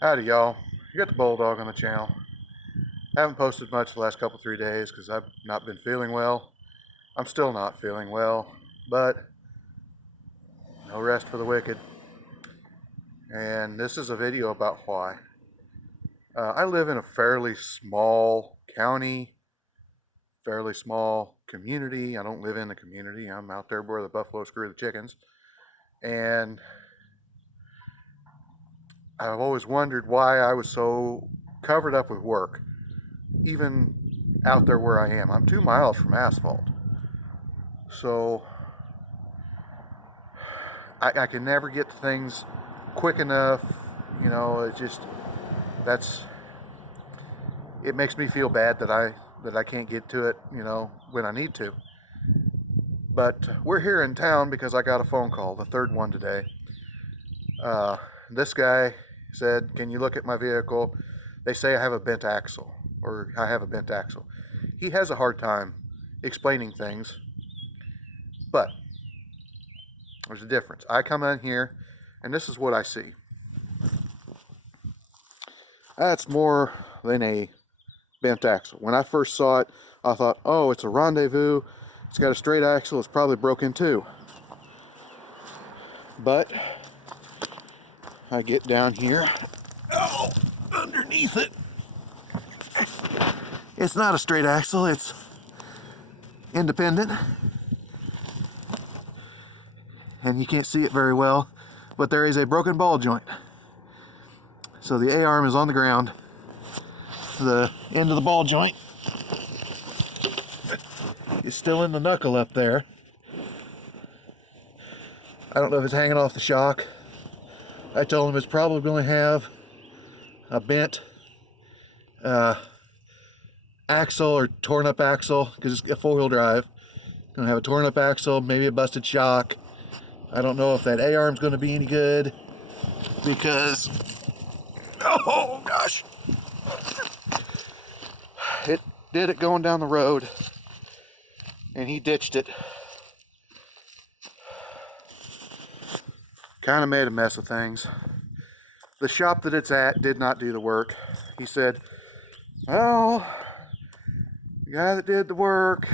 Howdy, y'all. You got the Bulldog on the channel. I haven't posted much the last couple 3 days because I've not been feeling well. I'm still not feeling well, but no rest for the wicked. And this is a video about why. I live in a fairly small county, fairly small community. I don't live in the community. I'm out there where the buffalo screw the chickens. And I've always wondered why I was so covered up with work, even out there where I am. I'm 2 miles from asphalt. So I can never get to things quick enough. You know, that's it makes me feel bad that I can't get to it, you know, when I need to. But we're here in town because I got a phone call, the third one today. This guy said, "Can you look at my vehicle? They say I have a bent axle, or I have a bent axle." He has a hard time explaining things, but there's a difference. I come in here, and this is what I see. That's more than a bent axle. When I first saw it, I thought, oh, it's a Rendezvous. It's got a straight axle. It's probably broken too. But I get down here. Oh, underneath it. It's not a straight axle. It's independent. And you can't see it very well, but there is a broken ball joint. So the A-arm is on the ground. The end of the ball joint is still in the knuckle up there. I don't know if it's hanging off the shock. I told him it's probably going to have a bent axle or torn up axle because it's a four-wheel drive. Going to have a torn up axle, maybe a busted shock. I don't know if that A-arm's going to be any good because, oh gosh, it did it going down the road and he ditched it. Kind of made a mess of things. The shop that it's at did not do the work. He said, well, the guy that did the work,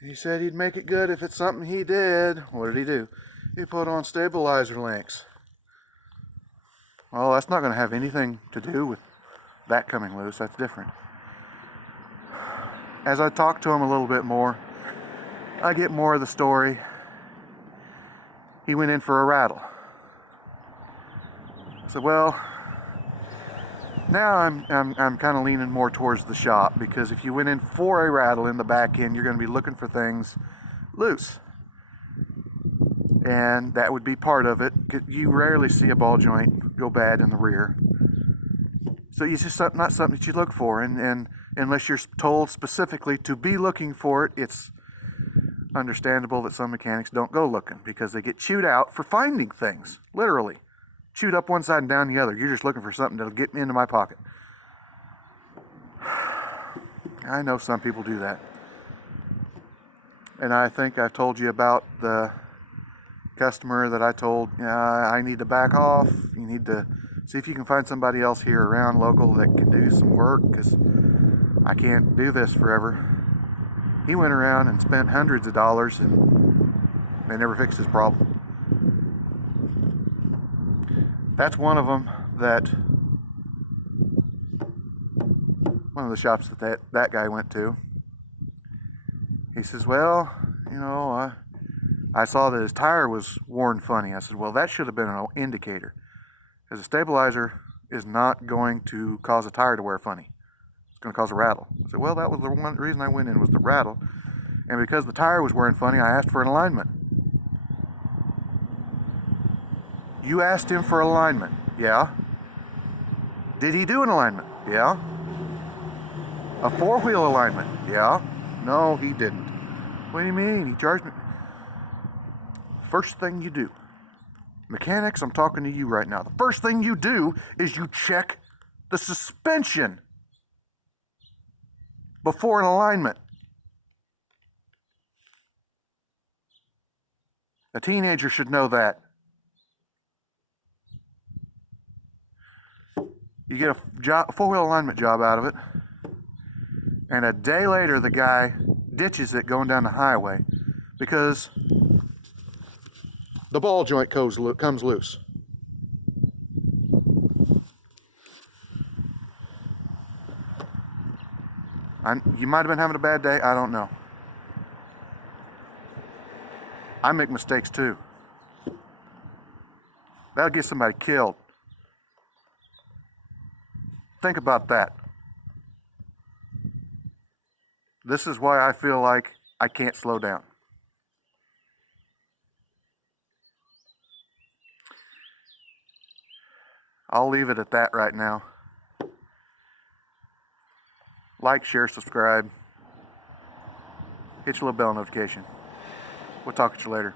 he said he'd make it good if it's something he did. What did he do? He put on stabilizer links. Well, that's not going to have anything to do with that coming loose. That's different. As I talk to him a little bit more, I get more of the story. He went in for a rattle. So, well, now I'm kind of leaning more towards the shop, because if you went in for a rattle in the back end, you're going to be looking for things loose. And that would be part of it. You rarely see a ball joint go bad in the rear. So it's just not something that you look for. And unless you're told specifically to be looking for it, it's understandable that some mechanics don't go looking because they get chewed out for finding things, literally. Chewed up one side and down the other. You're just looking for something that'll get me into my pocket. I know some people do that. And I think I've told you about the customer that I told, I need to back off. You need to see if you can find somebody else here around local that can do some work, because I can't do this forever. He went around and spent hundreds of dollars and they never fixed his problem. That's one of them. One of the shops that guy went to. He says, well, you know, I saw that his tire was worn funny. I said, well, that should have been an indicator, because a stabilizer is not going to cause a tire to wear funny. It's going to cause a rattle. I said, well, that was the one reason I went in, was the rattle. And because the tire was wearing funny, I asked for an alignment. You asked him for alignment. Yeah. Did he do an alignment? Yeah. A four-wheel alignment? Yeah. No, he didn't. What do you mean? He charged me. First thing you do, mechanics, I'm talking to you right now. The first thing you do is you check the suspension before an alignment. A teenager should know that. You get a four-wheel alignment job out of it, and a day later the guy ditches it going down the highway because the ball joint comes loose. You might have been having a bad day, I don't know. I make mistakes too. That'll get somebody killed. Think about that. This is why I feel like I can't slow down. I'll leave it at that right now. Like, share, subscribe. Hit your little bell notification. We'll talk to you later.